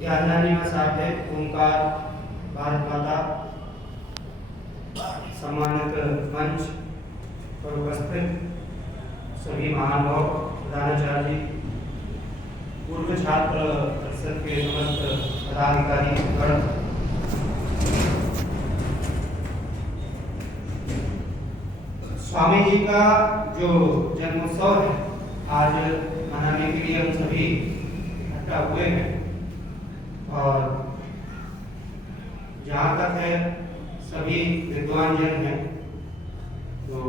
ज्ञानदानी में साहिब ओंकार भारत माता सम्मानित मंच पर उपस्थित सभी महानुभाव प्रधानाचार्य जी, पूर्व छात्र परिषद के समस्त पदाधिकारी गण, स्वामी जी का जो जन्मोत्सव है आज मनाने के लिए हम सभी इकट्ठा हुए हैं। और जहाँ तक है सभी विद्वान जन हैं तो,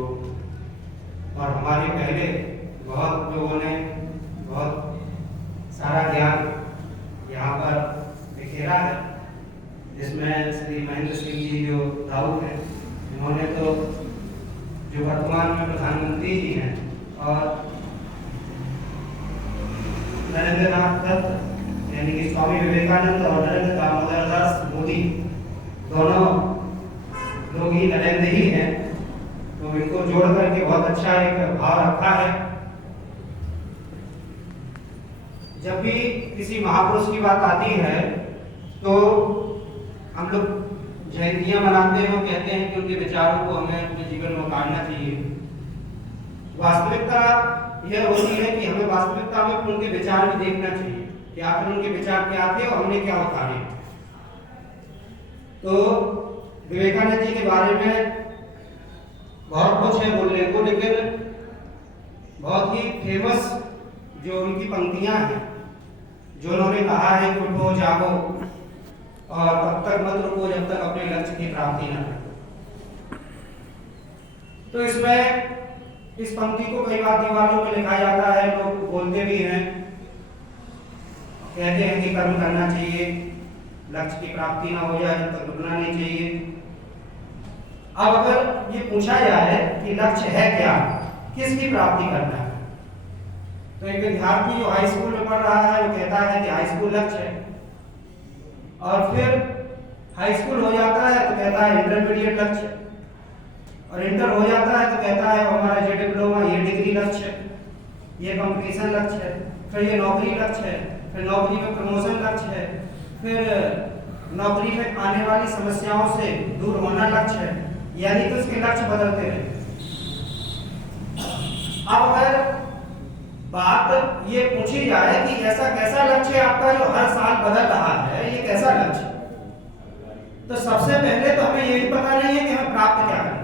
और हमारे पहले बहुत लोगों ने बहुत सारा ज्ञान यहाँ पर बिखेरा है, जिसमें श्री महेंद्र सिंह जी जो दाऊ हैं, इन्होंने तो जो वर्तमान में प्रधानमंत्री जी हैं और नरेंद्र नाथ दत्त यानी कि स्वामी विवेकानंद और नरेंद्र दामोदर दास मोदी दोनों लोग ही नरेंद्र ही हैं, तो इनको जोड़ करके बहुत अच्छा एक भाव रखा है। जब भी किसी महापुरुष की बात आती है तो हम लोग जयंतियां मनाते हैं और कहते हैं कि उनके विचारों को हमें अपने जीवन में उतारना चाहिए। वास्तविकता यह होती है कि हमें वास्तविकता में उनके विचार भी देखना चाहिए कि आखिर उनके विचार क्या थे और हमने क्या उतारे। तो विवेकानंद जी के बारे में बहुत कुछ है बोलने को, लेकिन बहुत ही फेमस जो उनकी पंक्तियां हैं, जो उन्होंने कहा है कि उठो जागो और तब तक मत रुको जब तक अपने लक्ष्य की प्राप्ति न करो। तो इसमें इस पंक्ति को कई बार दीवारों में लिखा जाता है, लोग बोलते भी हैं, कहते हैं कि कर्म करना चाहिए, लक्ष्य की प्राप्ति ना हो जाए जब तक रुकना नहीं चाहिए। अब अगर ये पूछा जाए कि लक्ष्य है क्या, किसकी प्राप्ति करना है, तो एक विद्यार्थी जो हाई स्कूल में पढ़ रहा है वो कहता है कि हाई स्कूल लक्ष्य है, और फिर हाई स्कूल हो जाता है तो कहता है इंटरमीडिएट लक्ष्य है, और इंटर हो जाता है तो कहता है हमारा ये डिप्लोमा, ये डिग्री लक्ष्य है, ये कंपटीशन लक्ष्य है, फिर ये नौकरी लक्ष्य है, फिर नौकरी में प्रमोशन लक्ष्य है, फिर नौकरी में आने वाली समस्याओं से दूर होना लक्ष्य है, यानी कि उसके लक्ष्य बदलते रहे। अब अगर बात ये पूछी जाए कि ऐसा कैसा लक्ष्य है आपका जो हर साल बदल रहा है, ये कैसा लक्ष्य, तो सबसे पहले तो हमें यही पता नहीं है कि हमें प्राप्त क्या करना है।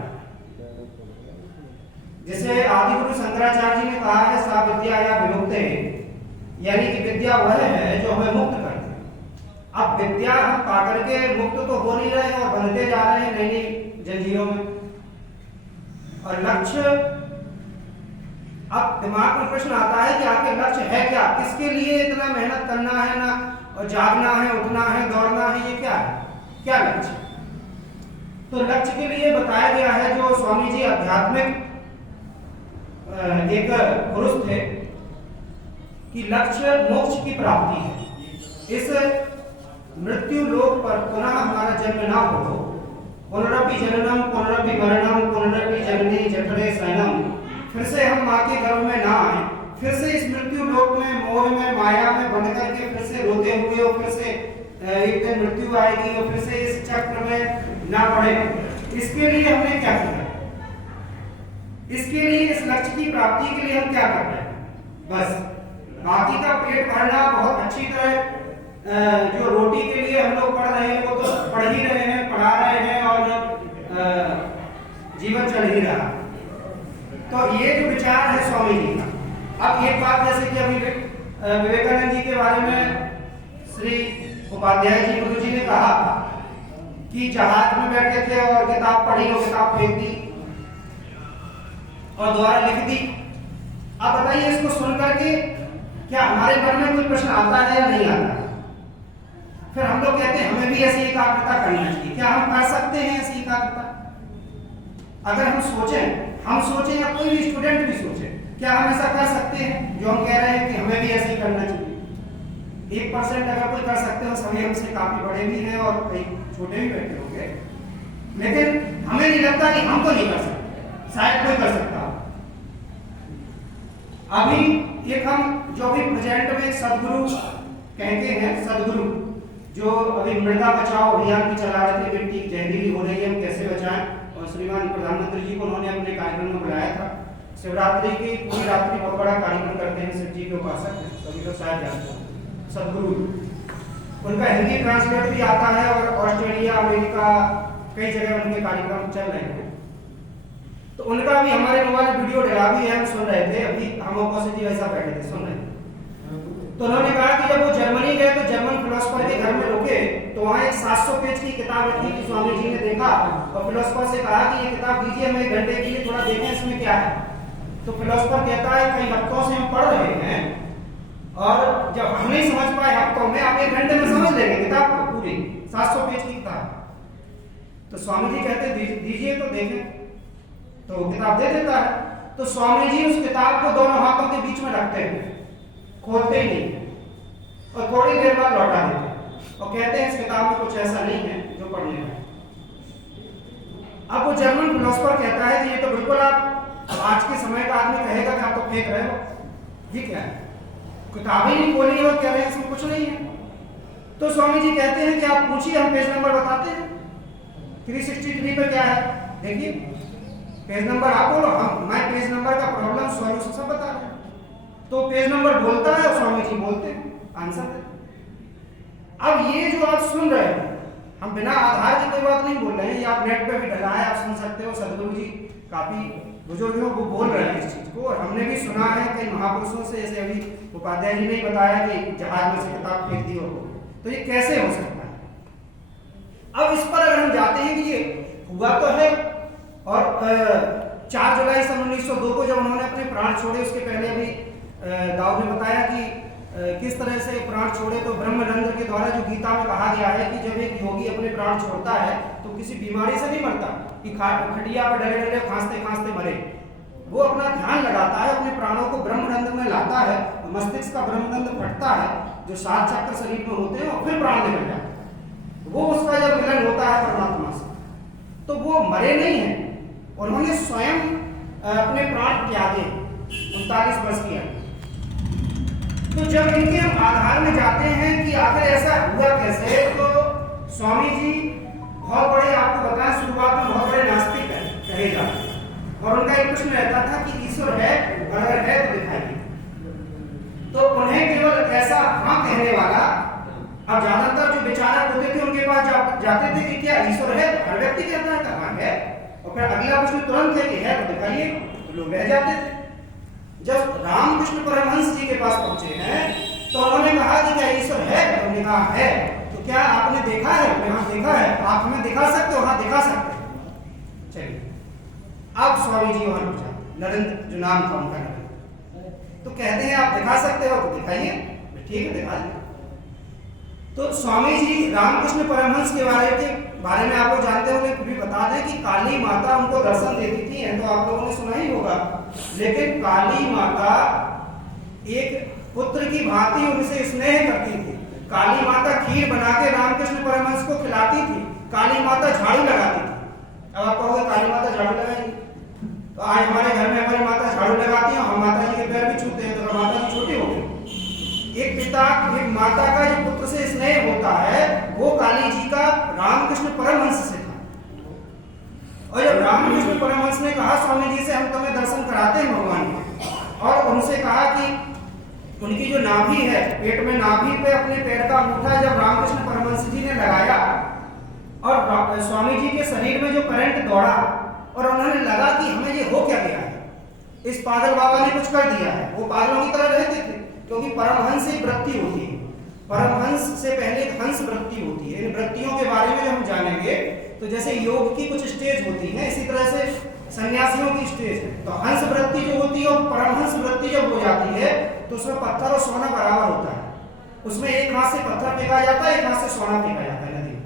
जिसे आदिगुरु शंकराचार्य जी ने कहा है सा विद्या या विमुक्ते, यानी कि विद्या वह है जो हमें मुक्त करती है। अब विद्या हम पाकर के मुक्त तो हो नहीं रहे और बनते जा रहे हैं नई नई जंजीरों में। और लक्ष्य, अब दिमाग में प्रश्न आता है कि आखिर लक्ष्य है क्या, किसके लिए इतना मेहनत करना है ना, और जागना है, उठना है, दौड़ना है, ये क्या है, क्या लक्ष्य। तो लक्ष्य के लिए बताया गया है, जो स्वामी जी आध्यात्मिक एक पुरुष थे, कि लक्ष्य मोक्ष की प्राप्ति है। इस मृत्यु लोक पर पुनः हमारा जन्म ना हो, पुनरपि जननम पुनरपि मरणम पुनरपि जननी जठरे शयनम, फिर से हम माँ के गर्भ में ना आए, फिर से इस मृत्यु लोक में मोह में माया में बंध करके फिर से रोते हुए और फिर से एक दिन मृत्यु आएगी और फिर से इस चक्र में ना पड़े। इसके लिए हमने क्या किया, इसके लिए इस लक्ष्य की प्राप्ति के लिए हम क्या कर रहे हैं, बस बाकी का पेट भरना बहुत अच्छी तरह, जो रोटी के लिए हम लोग पढ़ रहे हैं वो तो पढ़ ही रहे हैं, पढ़ा रहे हैं और जीवन चल ही रहा। तो ये जो विचार है स्वामी जी का। अब एक बात, जैसे कि अभी विवेकानंद जी के बारे में श्री उपाध्याय जी गुरु जी ने कहा कि जहाज में बैठे थे और किताब पढ़ी और किताब फेंक दी और दोबारा लिख दी। अब बताइए, इसको सुन करके क्या हमारे मन में कोई प्रश्न आता है या नहीं आता? फिर हम लोग कहते हैं हमें भी ऐसी एकाग्रता करनी चाहिए। क्या हम कर सकते हैं ऐसी एकाग्रता? अगर हम सोचें या कोई भी स्टूडेंट भी सोचे, क्या हम ऐसा कर सकते हैं जो हम कह रहे हैं कि हमें भी ऐसे ही करना चाहिए? 1% अगर कोई कर सकते हो, सभी हमसे काफी बड़े भी हैं और कई छोटे भी बैठे होंगे, लेकिन हमें नहीं लगता कि हम तो नहीं कर सकते, शायद कोई कर सकता। अभी एक हम जो भी प्रेजेंट में सदगुरु कहते हैं, सदगुरु जो अभी मृदा बचाओ अभियान भी चला रहे थे, मिट्टी जहरीली हो रही है, हम कैसे बचाएं, और श्रीमान प्रधानमंत्री जी को उन्होंने अपने कार्यक्रम में बुलाया था। शिवरात्रि की पूरी रात्रि बहुत बड़ा कार्यक्रम करते हैं, शिव जी के उपासक हैं, सभी लोग शायद जानते हैं, सदगुरु। उनका हिंदी ट्रांसलेट भी आता है और ऑस्ट्रेलिया, अमेरिका, कई जगह उनके कार्यक्रम चल रहे हैं। तो उनका भी हमारे मोबाइल वीडियो डला भी है, हम सुन रहे थे, अभी हम अपोजिट ऐसा बैठे थे सुन रहे थे। तो उन्होंने कहा कि जब वो जर्मनी गए तो जर्मन फिलोसफर के घर में रुके, तो वहाँ एक 700 पेज की किताब रखी थी, स्वामी जी ने देखा और फिलोसफर से कहा कि ये किताब दीजिए, हमें 1 घंटे के लिए थोड़ा देखें इसमें क्या है। तो फिलोसफर कहता है कई हफ्तों से हम पढ़ रहे हैं और जब हम नहीं समझ पाए हफ्तों में, आप 1 घंटे में समझ लेंगे किताब को पूरी 700 पेज की किताब। तो स्वामी जी कहते दीजिए तो देखें, तो किताब दे देता है। तो स्वामी जी उस किताब को दोनों हाथों के बीच में रखते हैं, खोलते ही नहीं और थोड़ी देर बाद लौटा देते हैं और कहते हैं इस किताब में कुछ ऐसा नहीं है जो पढ़ने का। अब वो जर्मन फिलोसफर कहता है कि ये तो बिल्कुल आप आज के समय का आदमी कहेगा कि आप तो फेंक रहे हो, ये क्या है, किताब ही नहीं खोली और कह रहे हैं इसमें कुछ नहीं है। तो स्वामी जी कहते हैं कि आप पूछिए, हम पेज नंबर बताते हैं 363 पे क्या है, देखिए पेज नंबर आप बोलो, मैं पेज नंबर का प्रॉब्लम सॉल्यूशन सब बता रहे हैं। तो पेज नंबर बोलता है और स्वामी जी बोलते हैं, आंसर देते। अब ये जो आप सुन रहे हैं, हम बिना आधार की कोई बात नहीं बोल रहे हैं, ये आप नेट पे भी डला है, आप सुन सकते हो। सदगुरु जी काफी बुजुर्ग हैं, वो बोल रहे हैं इस चीज को, और हमने भी सुना है कई महापुरुषों से, जैसे अभी उपाध्याय जी ने बताया कि जहाज में से किताब फेंक दी हो, तो ये कैसे हो सकता है। अब इस पर अगर हम जाते हैं कि ये हुआ तो है, और 4 जुलाई सन 1902 को जब उन्होंने अपने प्राण छोड़े, उसके पहले अभी दाऊद ने बताया कि किस तरह से प्राण छोड़े। तो ब्रह्मनंद के द्वारा जो गीता में कहा गया है कि जब एक योगी अपने प्राण छोड़ता है तो किसी बीमारी से नहीं मरता कि खटिया पर डले डले खांसते खांसते मरे, वो अपना ध्यान लगाता है, अपने प्राणों को ब्रह्मनंद में लाता है, मस्तिष्क का ब्रह्मनंद फटता है, जो 7 चक्र शरीर में होते हैं, और फिर प्राण निकल जाता है। वो उसका जब मिलन होता है परमात्मा से, तो वो मरे नहीं है, उन्होंने स्वयं अपने प्राण त्यागे, 39 वर्ष किया। तो जब इनके हम आधार में जाते हैं कि आखिर ऐसा हुआ कैसे, तो स्वामी जी बहुत बड़े, आपको बताएं, शुरुआत में बहुत बड़े नास्तिक कहे जाते हैं, और उनका एक प्रश्न रहता था कि ईश्वर है, अगर है तो दिखाइए। तो उन्हें केवल ऐसा हाँ कहने वाला, अब ज्यादातर जो विचारक होते थे उनके पास जाते थे कि क्या ईश्वर है, तो हर व्यक्ति कहता है कहाँ है, और फिर अगला प्रश्न तुरंत है कि है तो दिखाइए, तो लोग रह जाते थे। जब रामकृष्ण परमहंस जी के पास पहुंचे हैं तो उन्होंने कहा कि क्या ईश्वर है, तो उन्होंने कहा है। तो क्या आपने देखा है? हाँ देखा है। आप हमें दिखा सकते हो? हाँ दिखा सकते हैं। चलिए, अब स्वामी जी वहां पूछा, नरेंद्र जो नाम था उनका, तो कहते हैं आप दिखा सकते हो तो दिखाइए। ठीक है, दिखा दिया। तो स्वामी जी रामकृष्ण परमहंस के बारे में आप लोग जानते होंगे, फिर भी बता दें कि काली माता उनको दर्शन देती थी, तो आप लोगों ने सुना ही होगा। लेकिन काली माता एक पुत्र की भांति उनसे स्नेह करती थी। काली माता खीर बना के रामकृष्ण परमहंस को खिलाती थी। काली माता झाड़ू लगाती थी। अब आप कहोगे काली माता झाड़ू लगाएगी, तो आज हमारे घर में हमारी माता झाड़ू लगाती है, हम माता जी के पैर भी छूते हैं, तो माता जी छोटी हो गई। एक माता का जो पुत्र से स्नेह होता है, वो काली जी का रामकृष्ण परमहंस से था। और जब रामकृष्ण परमहंस ने कहा स्वामी जी से हम तुम्हें दर्शन कराते हैं भगवान के, और उनसे कहा कि उनकी जो नाभि है, पेट में नाभि पे अपने पैर का अंगूठा जब रामकृष्ण परमहंस जी ने लगाया, और स्वामी जी के शरीर में जो करंट दौड़ा, और उन्होंने लगा कि हमें ये हो क्या गया है, इस पागल बाबा ने कुछ कर दिया है। वो पागलों की तरह रहते थे, क्योंकि परमहंस एक वृत्ति होती है, परमहंस से पहले एक हंस वृत्ति होती है। इन वृत्तियों के बारे में जो हम जानेंगे, तो जैसे योग की कुछ स्टेज होती है, इसी तरह से सन्यासियों की स्टेज है। तो हंस वृत्ति जो होती है और परमहंस वृत्ति जब हो जाती है, तो उसमें पत्थर और सोना बराबर होता है। उसमें एक हाथ से पत्थर फेंका जाता है, एक हाथ से सोना फेंका जाता है नदी में।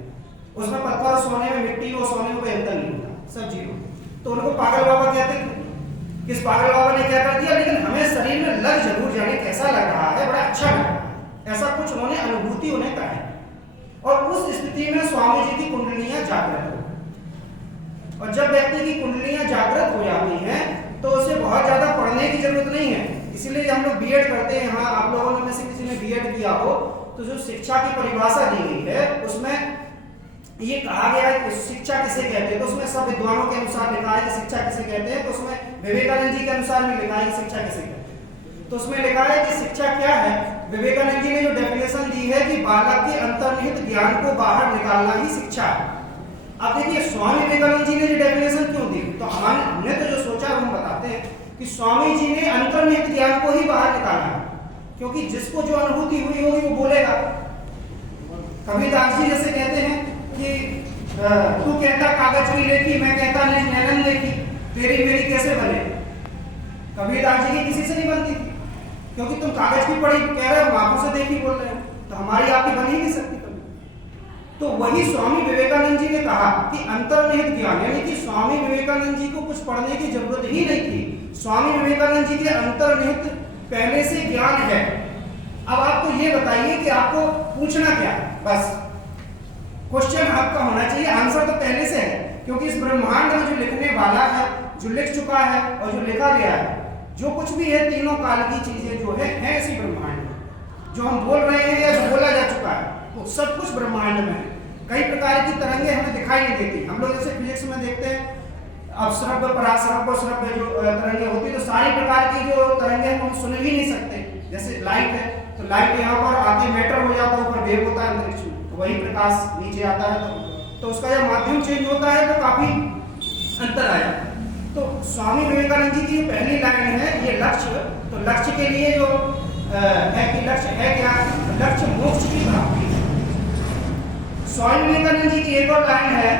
उसमें पत्थर और सोने में, मिट्टी और सोने में कोई अंतर नहीं होता, सब जीरो। तो उनको पागल बाबा कहते थे। किस पागल बाबा ने क्या कर दिया, लेकिन हमें शरीर में लग जरूर जाने कैसा लग रहा है, बड़ा अच्छा लग रहा है, ऐसा कुछ उन्होंने अनुभूति उन्हें कहा। और उस स्थिति में स्वामी जी की कुंडलियां जागृत हो, और जब व्यक्ति की कुंडलियां जागृत हो जाती हैं, तो उसे बहुत ज्यादा पढ़ने की जरूरत नहीं है। इसीलिए हम लोग बीएड करते हैं, यहाँ आप लोगों में से किसी ने बीएड किया हो तो जो शिक्षा की परिभाषा दी गई है उसमें ये कहा गया है कि शिक्षा किसे कहते हैं, तो उसमें सब विद्वानों के अनुसार लिखा है कि शिक्षा किसे कहते हैं, तो उसमें विवेकानंद जी के अनुसार भी लिखा है कि शिक्षा किसे कहते हैं। तो उसमें लिखा है कि शिक्षा क्या है। विवेकानंद जी ने जो डेफिनेशन दी है कि बालक के अंतर्निहित ज्ञान को बाहर निकालना ही शिक्षा है। अब देखिए स्वामी विवेकानंद जी ने जो डेफिनेशन क्यों दी, तो हमने तो जो सोचा हम बताते हैं कि स्वामी जी ने अंतर्निहित ज्ञान को ही बाहर निकाला है, क्योंकि जिसको जो अनुभूति हुई होगी वो बोलेगा। कबीरदास जी जैसे कहते हैं कि तू कहता कागज की लेखी, मैं कहता नहीं नैनन देखी, तेरी मेरी कैसे बने। कबीरदास जी की किसी से नहीं बनती थी, क्योंकि तुम कागज की पढ़ी कह रहे हो, आंखों से देखी बोल रहे हो, तो हमारी आपकी बन ही नहीं सकती कभी। तो वही स्वामी विवेकानंद जी ने कहा कि अंतर्निहित ज्ञान, यानी कि स्वामी विवेकानंद जी को कुछ पढ़ने की जरूरत ही नहीं थी। स्वामी विवेकानंद जी के अंतर्निहित पहले से ज्ञान है। अब आपको ये बताइए कि आपको पूछना क्या है, बस क्वेश्चन आपका होना चाहिए, आंसर तो पहले से है, क्योंकि इस ब्रह्मांड में जो लिखने वाला है, जो लिख चुका है और जो लिखा गया है, जो कुछ भी है तीनों काल की चीजें जो है इसी ब्रह्मांड में। जो हम बोल रहे हैं या जो बोला जा चुका है वो सब कुछ ब्रह्मांड में है। कई प्रकार की तरंगे हमें दिखाई नहीं देती। हम लोग जैसे फिजिक्स में देखते हैं अपश्रव्य पराश्रव्य श्रव्य जो तरंगे होती है, तो सारी प्रकार की जो तरंगे हम सुन ही नहीं सकते। जैसे लाइट है तो लाइट यहाँ पर आके मैटर हो जाता है, ऊपर वेव होता है अंतरिक्ष में, तो वही प्रकाश नीचे आता है तो उसका जब माध्यम चेंज होता है तो काफी अंतर आया। तो स्वामी विवेकानंद जी की पहली लाइन है ये लक्ष्य। तो लक्ष्य के लिए जो है कि लक्ष्य है क्या, लक्ष्य मोक्ष की प्राप्ति है। स्वामी विवेकानंद जी की एक और लाइन है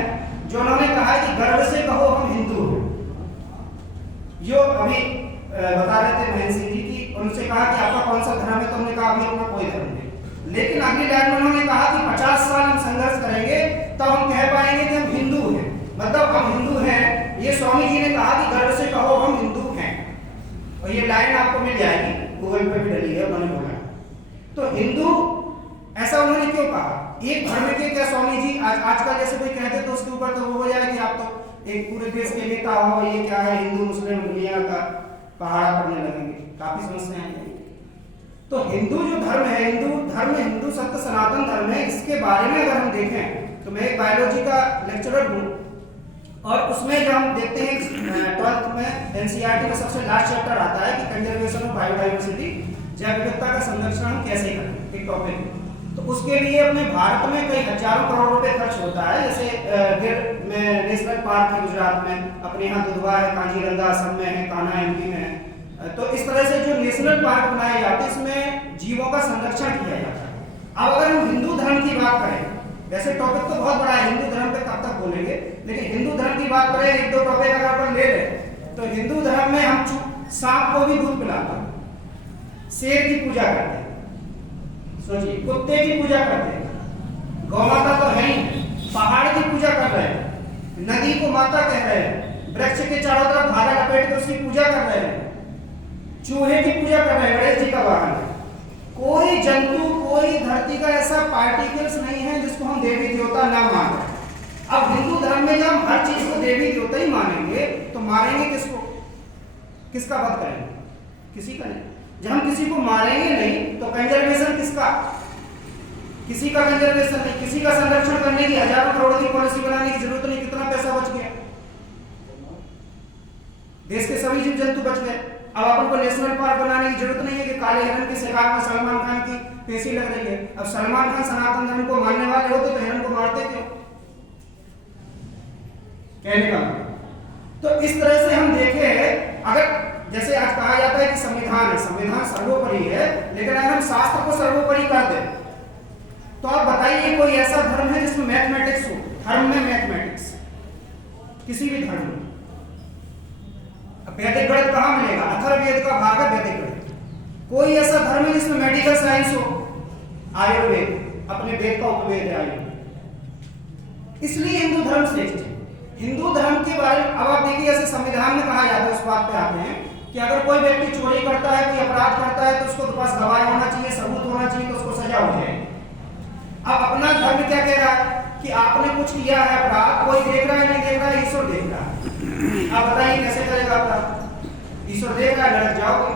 जो उन्होंने कहा कि गर्व से कहो हम हिंदू हैं। जो अभी बता रहे थे महेंद्र सिंह जी की, उनसे कहा कि आपका कौन सा धर्म है, तो हमने कहा अभी अपना कोई धर्म नहीं। लेकिन अगली लाइन में उन्होंने कहा कि 50 साल हम संघर्ष करेंगे तब हम कह पाएंगे कि हम हिंदू हैं, मतलब हम हिंदू हैं। ये स्वामी जी ने कहा कि गर्व से कहो हम हिंदू हैं, और ये लाइन आपको मिल जाएगी, गूगल पे भी डली है, उन्होंने बोला। तो हिंदू ऐसा उन्होंने क्यों कहा, एक धर्म के क्या स्वामी जी आजकल जैसे कोई कहते तो उसके ऊपर तो वो हो जाए कि आप तो एक पूरे देश के नेता हो, ये क्या है हिंदू मुस्लिम दुनिया का पहाड़ा पड़ने लगेंगे, काफी समस्याएं आएंगी। तो हिंदू जो धर्म है, हिंदू सत्य सनातन धर्म है, इसके बारे में अगर हम देखें तो मैं एक बायोलॉजी का लेक्चरर हूँ, और उसमें जब हम देखते हैं 12th में एनसीईआरटी में सबसे लास्ट चैप्टर आता है कि कंजर्वेशन ऑफ बायोडाइवर्सिटी, जैव विविधता का संरक्षण हम कैसे करें, एक टॉपिक है। तो उसके लिए अपने भारत में कई हजारों करोड़ रुपए खर्च होता है। जैसे गिर में नेशनल पार्क है गुजरात में, अपने यहाँ दुधवा है, कांजीरंगा असम में है, कान्हा एमपी में है। तो इस तरह से जो नेशनल पार्क बनाए जाते हैं इसमें जीवों का संरक्षण किया जाता है। अब अगर हम हिंदू धर्म की बात करें, वैसे टॉपिक तो बहुत बड़ा है, हिंदू धर्म पे कब तक बोलेंगे, लेकिन हिंदू धर्म की बात करें, एक दो टॉपिक अगर अपन ले लें तो हिंदू धर्म में हम सांप को भी दूध पिलाते हैं, शेर की पूजा करते हैं, सोचिए कुत्ते की पूजा करते हैं, गौ माता तो है ही, पहाड़ की पूजा कर रहे हैं, नदी को माता कह रहे हैं, वृक्ष के चारों तरफ धागा लपेट कर उसकी पूजा कर रहे हैं, चूहे की पूजा कर रहे हैं, गणेश जी का वाहन है। कोई जंतु, कोई धरती का ऐसा पार्टिकल्स नहीं है जिसको हम देवी देवता ना मान रहे। अब हिंदू धर्म में जब हम हर चीज को देवी देवता ही मानेंगे तो मारेंगे किसको, किसका वध करेंगे, किसी का नहीं। जब हम किसी को मारेंगे नहीं तो कंजर्वेशन किसका, किसी का कंजर्वेशन नहीं, किसी का संरक्षण करने की हजारों करोड़ की पॉलिसी बनाने की जरूरत नहीं, कितना पैसा बच गया, देश के सभी जीव जंतु बच गए। अब अपन को नेशनल पार्क बनाने की जरूरत नहीं है कि काले हिरण के शिकार में सलमान खान की पेशी लग रही है। अब सलमान खान सनातन धर्म को मानने वाले होते तो हिरण को मारते क्यों, कहने का। तो इस तरह से हम देखें, अगर जैसे आज कहा जाता है कि संविधान है, संविधान सर्वोपरि है, लेकिन अगर हम शास्त्र को सर्वोपरि कर दें तो आप बताइए कोई ऐसा धर्म है जिसमें मैथमेटिक्स हो, धर्म में मैथमेटिक्स, किसी भी धर्म में। वैदिक गणित कहाँ मिलेगा, अथर्ववेद का भाग है वैदिक गणित। कोई ऐसा धर्म है जिसमें मेडिकल साइंस हो, आयुर्वेद, अपने वेद का उपवेद है आयुर्वेद। इसलिए हिंदू धर्म श्रेष्ठ है। हिंदू धर्म के बारे में अब आप देखिए, जैसे संविधान में कहा जाता है, उस बात पे आते हैं कि अगर कोई व्यक्ति चोरी करता है, कोई अपराध करता है तो उसको पास गवाह होना चाहिए, सबूत होना चाहिए, तो उसको सजा हो जाए। अब अपना धर्म क्या कह रहा है कि आपने कुछ किया है अपराध, कोई देख रहा है नहीं देख रहा है, ईश्वर देख रहा है। आप बताइए कैसे करेगा अपराध, ईश्वर देख रहा है, लड़क जाओगे।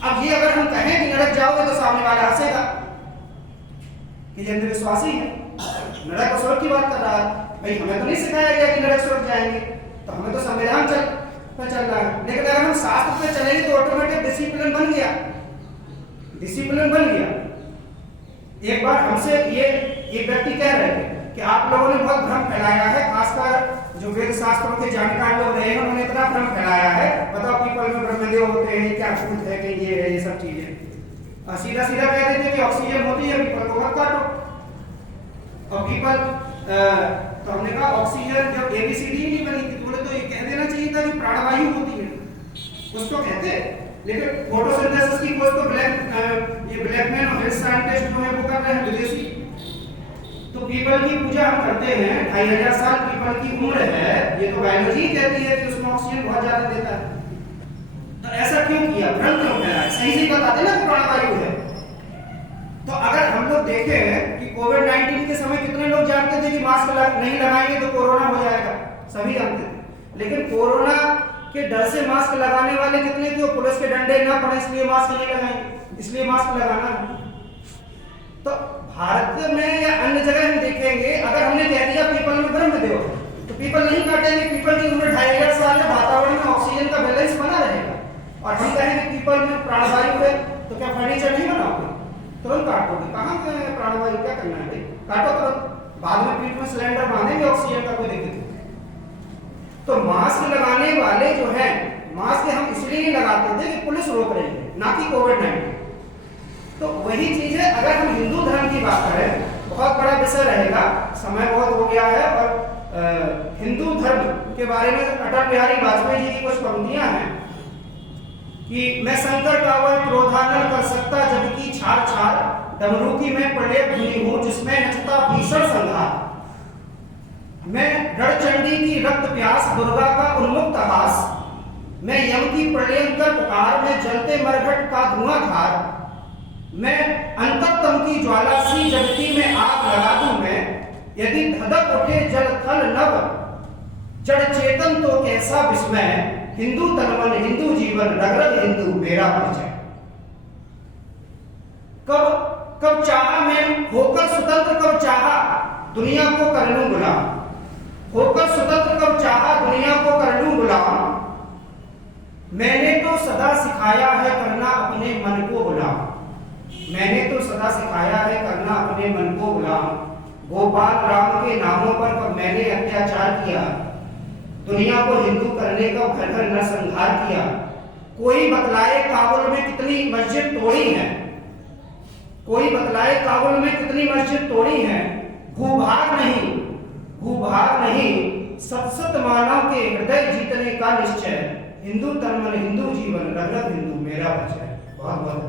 अब ये अगर हम कहें कि नरक जाओगे तो सामने वाला हंसेगा कि ये अंधविश्वासी है, नरक और स्वर्ग की बात कर रहा है। भाई हमें तो नहीं सिखाया गया कि नरक स्वर्ग जाएंगे, तो हमें तो संविधान चल रहा है। लेकिन अगर हम शास्त्र पे चलेंगे तो ऑटोमेटिक डिसिप्लिन बन गया, डिसिप्लिन बन गया। एक बार हमसे ये व्यक्ति कह रहे थे कि आप लोगों ने बहुत भ्रम फैलाया है, खासकर जो वेद शास्त्रों के जानकार लोग रहे हैं उन्होंने इतना भ्रम फैलाया है, बताओ पीपल में ब्रह्मदेव होते हैं, क्या भूत है कि ये है, ये सब चीजें। सीधा सीधा कह देते कि ऑक्सीजन होती है, पीपल को मत काटो। और पीपल तो हमने कहा ऑक्सीजन जब ABCD नहीं बनी थी, बोले तो ये कह देना चाहिए था कि प्राणवायु होती है, कुछ तो कहते। लेकिन फोटोसिंथेसिस की खोज तो ब्लैकमैन और हेल्थ साइंटिस्ट जो है वो कर रहे हैं, विदेशी। तो पीपल की पूजा हम करते हैं, 2500 साल पीपल की उम्र है, ये तो बायोलॉजी कहती है कि उसमें ऑक्सीजन बहुत ज्यादा देता है। तो ऐसा क्यों किया, भ्रम क्यों फैलाया? सही से बताते ना कि प्राणवायु है। तो अगर हम लोग देखें कि कोविड-19 के समय कितने लोग जानते थे कि मास्क नहीं लगाएंगे तो कोरोना हो जाएगा, सभी जानते थे। लेकिन कोरोना के डर से मास्क लगाने वाले कितने थे? पुलिस के डंडे ना पड़े इसलिए मास्क नहीं लगाएंगे, इसलिए मास्क लगाना है। तो भारत में या अन्य जगह हम देखेंगे, अगर हमने कह दिया पीपल में ब्रह्मदेव तो पीपल नहीं काटेंगे, पीपल की उम्र 2500 साल है, वातावरण में ऑक्सीजन का बैलेंस बना रहेगा। और हम कहेंगे पीपल में प्राणवायु है तो क्या फर्नीचर नहीं बनाओगे, तुरंत काटोगे। कहाँ प्राणवायु, क्या करना है भाई, काटो तुरंत, बाद में पीठ में सिलेंडर बांधेंगे, ऑक्सीजन का कोई दिक्कत नहीं। तो मास्क लगाने वाले जो है, मास्क हम इसलिए नहीं लगाते थे कि पुलिस रोक रही है, ना कि कोविड-19। तो वही चीज है, अगर हम हिंदू धर्म की बात करें, बहुत बड़ा विषय रहेगा, समय बहुत हो गया है। और हिंदू धर्म के बारे में अटल बिहारी वाजपेयी जी की कुछ पंक्तियां हैं कि मैं शंकर का वह क्रोधानल कर सकता जबकि छार छार, डमरू की मैं प्रलय धुनी हूं जिसमें नचता भीषण संहार। मैं रणचंडी की रक्त प्यास, दुर्गा का उन्मुक्त हास, मैं यम की प्रलयंकर पुकार, मैं जलते मरघट का धुआंधार, मैं अंतरतम की ज्वाला सी जगती में आग लगा दूं मैं, यदि धधक उठे जल थल नभ जड़ चेतन तो कैसा विस्मय, हिंदू तनमन हिंदू जीवन रग रग हिंदू मेरा परिचय। कब चाहा मैं होकर स्वतंत्र, कब चाहा दुनिया को कर लूं गुलाम, होकर स्वतंत्र कब चाहा दुनिया को कर लूं गुलाम, मैंने तो सदा सिखाया है करना अपने मन को गुलाम, मैंने तो सदा सिखाया है करना अपने मन को गुलाम, गोपाल राम के नामों पर कब मैंने अत्याचार किया, दुनिया को हिंदू करने का घर घर नरसंहार किया। कोई बतलाए काबुल में कितनी मस्जिद तोड़ी है, कोई बतलाए काबुल में कितनी मस्जिद तोड़ी है, भूभाग नहीं सत सत मानव के हृदय जीतने का निश्चय, हिंदू तन मन हिंदू जीवन रग रग हिंदू मेरा परिचय। बहुत बहुत